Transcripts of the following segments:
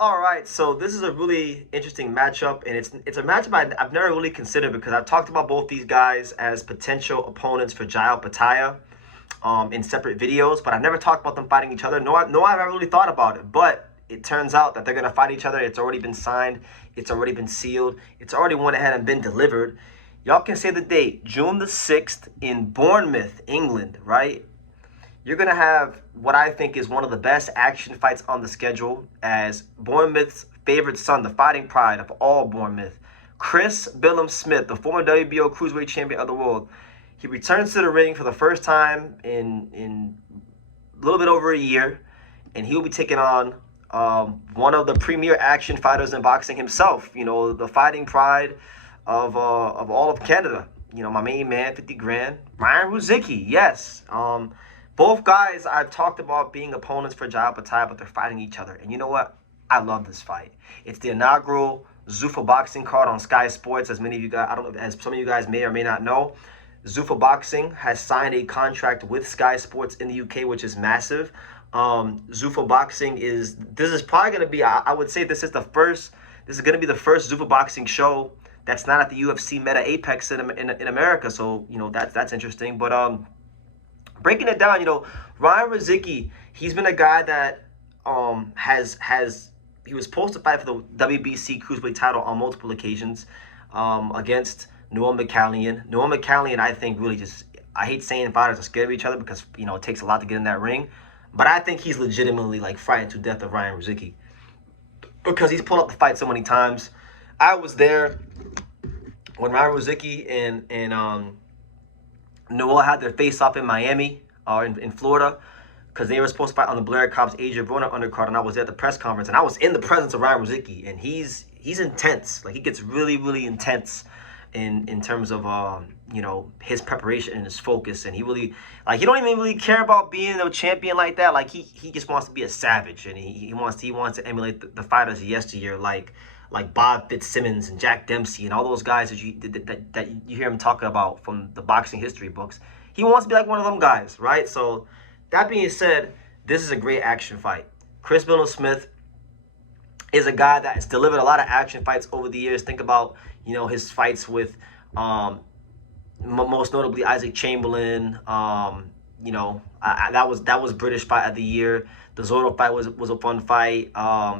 All right, so this is a really interesting matchup, and it's a matchup I've never really considered because I've talked about both these guys as potential opponents for Jai Pataya in separate videos, but I've never talked about them fighting each other. No, I've never really thought about it, but it turns out that they're gonna fight each other. It's already been signed, it's already been sealed, it's already went ahead and been delivered. Y'all can say the date, June the 6th in Bournemouth, England, right? You're going to have what I think is one of the best action fights on the schedule as Bournemouth's favorite son, the fighting pride of all Bournemouth, Chris Billam-Smith, the former WBO Cruiserweight Champion of the world. He returns to the ring for the first time in a little bit over a year, and he'll be taking on one of the premier action fighters in boxing himself, the fighting pride of all of Canada. My main man, 50 grand, Ryan Rozicki, yes. Both guys I've talked about being opponents for Jai Patai, but they're fighting each other. And you know what? I love this fight. It's the inaugural Zuffa boxing card on Sky Sports, as many of you guys, I don't know, as some of you guys may or may not know. Zuffa Boxing has signed a contract with Sky Sports in the UK, which is massive. Zuffa Boxing this is probably going to be, I would say this is going to be the first Zuffa Boxing show that's not at the UFC Meta Apex in America. So, that's interesting. But, breaking it down, Ryan Rozicki, he's been a guy that he was supposed to fight for the WBC Cruiserweight title on multiple occasions against Noah McCallion. Noah McCallion, I think, really I hate saying fighters are scared of each other because, it takes a lot to get in that ring. But I think he's legitimately, fighting to death of Ryan Rozicki because he's pulled up the fight so many times. I was there when Ryan Rozicki and Noah had their face-off in Miami or in Florida because they were supposed to fight on the Blair Cobbs Asia Broner undercard, and I was there at the press conference, and I was in the presence of Ryan Rozicki, and he's intense. He gets really, really intense in terms of his preparation and his focus, and he really he don't even really care about being a champion like that. He just wants to be a savage, and he wants to emulate the fighters of yesteryear, like Bob Fitzsimmons and Jack Dempsey and all those guys that you hear him talking about from the boxing history books. He wants to be like one of them guys, right? So that being said, this is a great action fight. Chris Billam-Smith is a guy that has delivered a lot of action fights over the years. Think about, his fights with most notably Isaac Chamberlain. That was British fight of the year. The Zotto fight was a fun fight.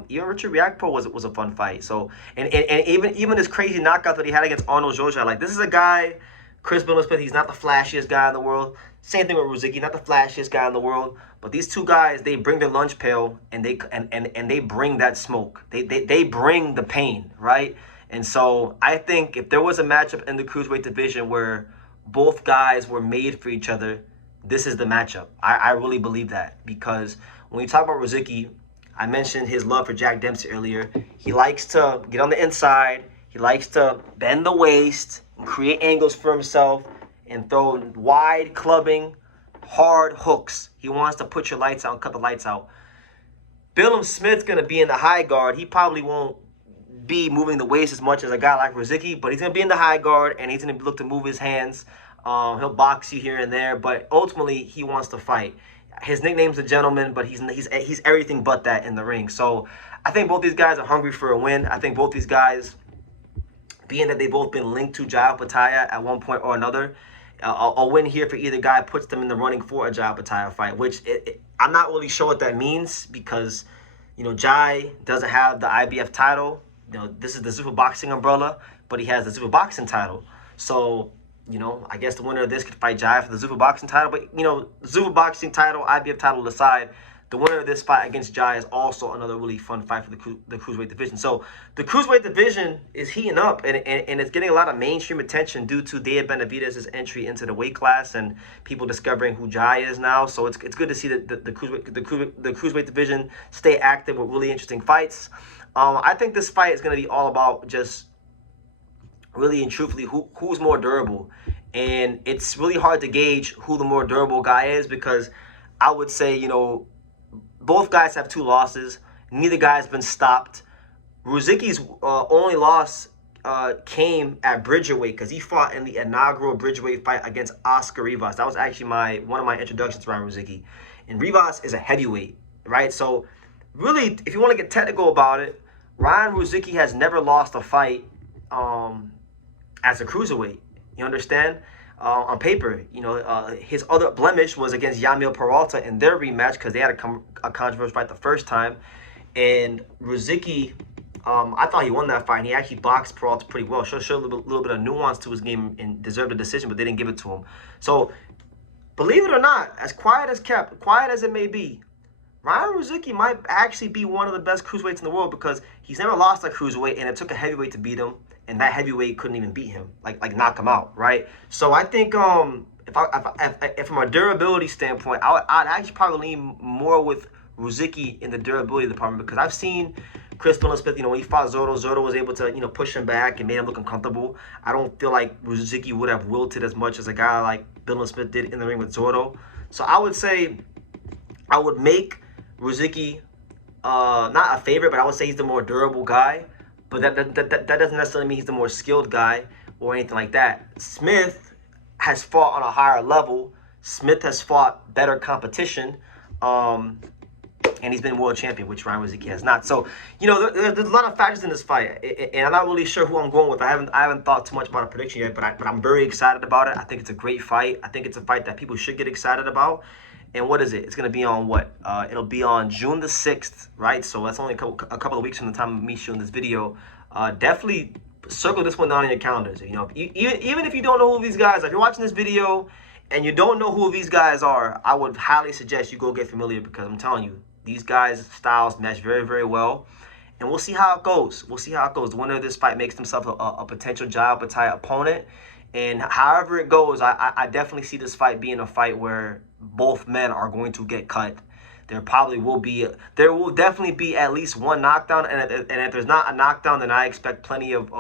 Even Richard Riakpo was a fun fight. So and even this crazy knockout that he had against Arnold Joja, this is a guy, Chris Billam-Smith. He's not the flashiest guy in the world. Same thing with Rozicki, not the flashiest guy in the world. But these two guys, they bring their lunch pail and they bring that smoke. They bring the pain, right? And so I think if there was a matchup in the cruiserweight division where both guys were made for each other, this is the matchup. I really believe that because when you talk about Rozicki, I mentioned his love for Jack Dempsey earlier. He likes to get on the inside. He likes to bend the waist and create angles for himself and throw wide clubbing, hard hooks. He wants to put your lights out and cut the lights out. Billam-Smith's going to be in the high guard. He probably won't be moving the waist as much as a guy like Rozicki, but he's going to be in the high guard and he's going to look to move his hands. He'll box you here and there, but ultimately he wants to fight. His nickname's a gentleman, but he's everything but that in the ring. So I think both these guys are hungry for a win. I think both these guys, being that they've both been linked to Jai Pataya at one point or another, a win here for either guy puts them in the running for a Jai Pataya fight, which I'm not really sure what that means because, Jai doesn't have the IBF title. This is the Zuffa Boxing umbrella, but he has the Zuffa Boxing title. So, I guess the winner of this could fight Jai for the Zuffa Boxing title. But, Zuffa Boxing title, IBF title aside, the winner of this fight against Jai is also another really fun fight for the Cruiserweight division. So, the Cruiserweight division is heating up, and it's getting a lot of mainstream attention due to Dave Benavidez' entry into the weight class and people discovering who Jai is now. So, it's good to see that the Cruiserweight division stay active with really interesting fights. I think this fight is going to be all about just really and truthfully who's more durable. And it's really hard to gauge who the more durable guy is because I would say, both guys have 2 losses. Neither guy's been stopped. Rozicki's only loss came at Bridgerweight because he fought in the inaugural Bridgerweight fight against Oscar Rivas. That was actually one of my introductions to Ryan Rozicki. And Rivas is a heavyweight, right? So really, if you want to get technical about it, Ryan Rozicki has never lost a fight as a cruiserweight. You understand? On paper, you know, his other blemish was against Yamil Peralta in their rematch because they had a controversial fight the first time. And Rozicki, I thought he won that fight, and he actually boxed Peralta pretty well. Showed a little bit of nuance to his game and deserved a decision, but they didn't give it to him. So, believe it or not, as quiet as it may be, Ryan Rozicki might actually be one of the best cruiserweights in the world because he's never lost a cruiserweight, and it took a heavyweight to beat him, and that heavyweight couldn't even beat him, like knock him out, right? So I think if from a durability standpoint, I'd actually probably lean more with Rozicki in the durability department because I've seen Chris Billam-Smith, you know, when he fought Zotto was able to, you know, push him back and made him look uncomfortable. I don't feel like Rozicki would have wilted as much as a guy like Billam-Smith did in the ring with Zotto. So I would say I would make Rozicki not a favorite, but I would say he's the more durable guy. But that doesn't necessarily mean he's the more skilled guy or anything like that. Smith has fought on a higher level. Smith has fought better competition. And he's been world champion, which Ryan Rozicki has not. So, you know, there's a lot of factors in this fight, and I'm not really sure who I'm going with. I haven't thought too much about a prediction yet, but I'm very excited about it. I think it's a great fight. I think it's a fight that people should get excited about. And what is it? It's going to be on what? It'll be on June the 6th, right? So that's only a couple of weeks from the time of me shooting this video. Definitely circle this one down in your calendars. You know, even if you don't know who these guys are, if you're watching this video and you don't know who these guys are, I would highly suggest you go get familiar because I'm telling you, these guys' styles match very, very well. And we'll see how it goes. We'll see how it goes. The winner of this fight makes himself a potential Jai Opetaia opponent. And however it goes, I definitely see this fight being a fight where both men are going to get cut. There will definitely be at least one knockdown. And if there's not a knockdown, then I expect plenty of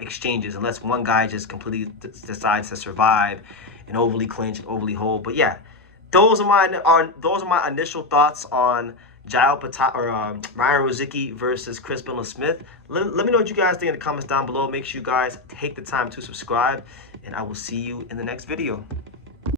exchanges, unless one guy just completely decides to survive and overly clinch and overly hold. But yeah, those are my initial thoughts on Jai Opetaia or Ryan Rozicki versus Chris Billam-Smith. Let me know what you guys think in the comments down below. Make sure you guys take the time to subscribe, and I will see you in the next video.